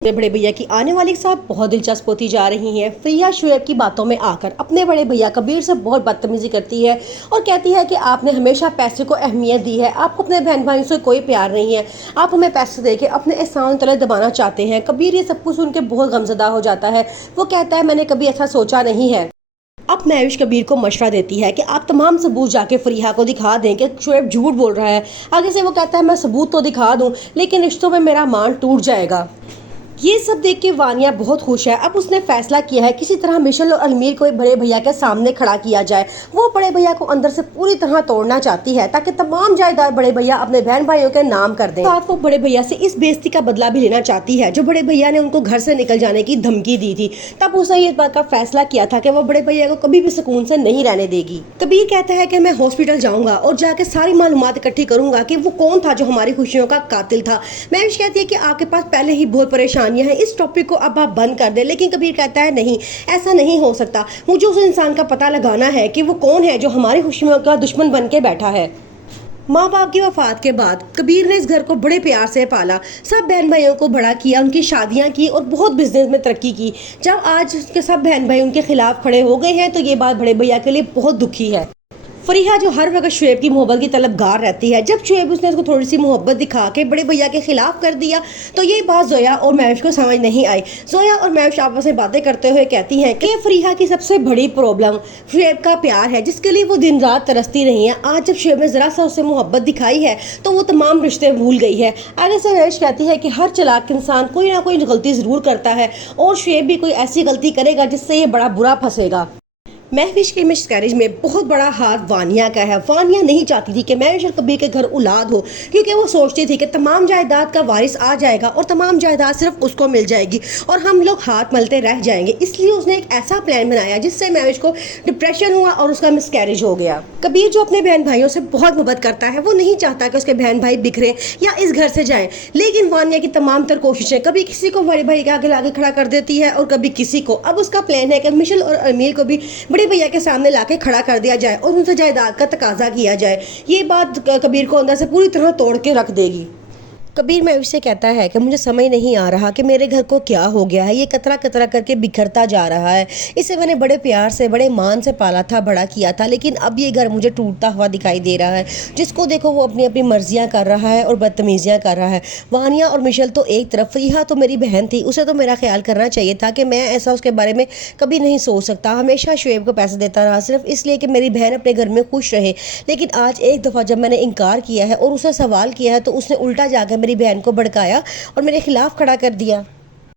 अपने बड़े भैया की आने वाली साहब बहुत दिलचस्प होती जा रही हैं। फरिया शुएब की बातों में आकर अपने बड़े भैया कबीर से बहुत बदतमीजी करती है और कहती है कि आपने हमेशा पैसे को अहमियत दी है, आपको अपने बहन भाइयों से कोई प्यार नहीं है, आप हमें पैसे देके अपने एहसान तले दबाना चाहते हैं। कबीर ये सब कुछ सुन के बहुत गमज़दा हो जाता है। वो कहता है मैंने कभी ऐसा सोचा नहीं है। अब महविश कबीर को मशवरा देती है कि आप तमाम सबूत जाके फरीहा को दिखा दें कि शुएब झूठ बोल रहा है। आगे से वो कहता है मैं सबूत तो दिखा दूं लेकिन रिश्तों में मेरा मान टूट जाएगा। ये सब देख के वानिया बहुत खुश है। अब उसने फैसला किया है किसी तरह मिशेल और अलमीर को बड़े भैया के सामने खड़ा किया जाए। वो बड़े भैया को अंदर से पूरी तरह तोड़ना चाहती है ताकि तमाम जायदाद बड़े भैया अपने बहन भाइयों के नाम कर दें। साथ वो बड़े भैया से इस बेइज्जती का बदला भी लेना चाहती है जो बड़े भैया ने उनको घर से निकल जाने की धमकी दी थी। तब उसने ये बात का फैसला किया था कि वो बड़े भैया को कभी भी सुकून से नहीं रहने देगी। कबीर कहता है कि मैं हॉस्पिटल जाऊंगा और जाके सारी मालूमात इकट्ठी करूंगा कि वो कौन था जो हमारी खुशियों का कातिल था। महविश कहती है कि आपके पास पहले ही बहुत परेशानियां हैं, इस टॉपिक को अब आप बंद कर दे। लेकिन कबीर कहता है नहीं, ऐसा नहीं हो सकता, मुझे उस इंसान का पता लगाना है कि वो कौन है जो हमारी खुशियों का दुश्मन बन के बैठा है। माँ बाप की वफात के बाद कबीर ने इस घर को बड़े प्यार से पाला, सब बहन भाइयों को बड़ा किया, उनकी शादियां की और बहुत बिजनेस में तरक्की की। जब आज उसके सब बहन भाई उनके खिलाफ खड़े हो गए हैं तो ये बात बड़े भैया के लिए बहुत दुखी है। फरीहा जो हर वक्त शुएब की मोहब्बत की तलबगार रहती है, जब शुएब उसने उसको थोड़ी सी मोहब्बत दिखा के बड़े भैया के खिलाफ कर दिया तो ये बात जोया और महविश को समझ नहीं आई। जोया और महविश आपस में बातें करते हुए कहती हैं कि फरीहा की सबसे बड़ी प्रॉब्लम शुएब का प्यार है जिसके लिए वो दिन रात तरसती रही है। आज जब शुएब ने ज़रा सा उससे मोहब्बत दिखाई है तो वो तमाम रिश्ते भूल गई है। आगे से महविश कहती है कि हर चालाक इंसान कोई ना कोई गलती ज़रूर करता है और शुएब भी कोई ऐसी गलती करेगा जिससे ये बड़ा बुरा फंसेगा। महविश के मिसकैरेज में बहुत बड़ा हाथ वानिया का है। वानिया नहीं चाहती थी कि महविश और कबीर के घर औलाद हो क्योंकि वो सोचती थी कि तमाम जायदाद का वारिस आ जाएगा और तमाम जायदाद सिर्फ उसको मिल जाएगी और हम लोग हाथ मलते रह जाएंगे। इसलिए उसने एक ऐसा प्लान बनाया जिससे महविश को डिप्रेशन हुआ और उसका मिसकैरेज हो गया। कबीर जो अपने बहन भाइयों से बहुत मोहब्बत करता है, वो नहीं चाहता कि उसके बहन भाई बिखरे या इस घर से जाएं, लेकिन वानिया की तमाम तर कोशिशें कभी किसी को बड़े भाई के आगे लाके खड़ा कर देती है और कभी किसी को। अब उसका प्लान है कि मिशेल और अमीर को भी बड़े भैया के सामने लाके खड़ा कर दिया जाए और उनसे जायदाद का तकाजा किया जाए। ये बात कबीर को अंदर से पूरी तरह तोड़ के रख देगी। कबीर महविश से कहता है कि मुझे समझ नहीं आ रहा कि मेरे घर को क्या हो गया है, ये कतरा कतरा करके बिखरता जा रहा है। इसे मैंने बड़े प्यार से बड़े मान से पाला था, बड़ा किया था, लेकिन अब ये घर मुझे टूटता हुआ दिखाई दे रहा है। जिसको देखो वो अपनी अपनी मर्जियाँ कर रहा है और बदतमीजियाँ कर रहा है। वानिया और मिशेल तो एक तरफ, फरीहा तो मेरी बहन थी, उसे तो मेरा ख्याल करना चाहिए था कि मैं ऐसा उसके बारे में कभी नहीं सोच सकता। हमेशा शुएब को पैसे देता रहा सिर्फ इसलिए कि मेरी बहन अपने घर में खुश रहे। लेकिन आज एक दफ़ा जब मैंने इनकार किया है और उसे सवाल किया है तो उसने उल्टा जाकर मेरी बहन को भड़काया और मेरे खिलाफ खड़ा कर दिया।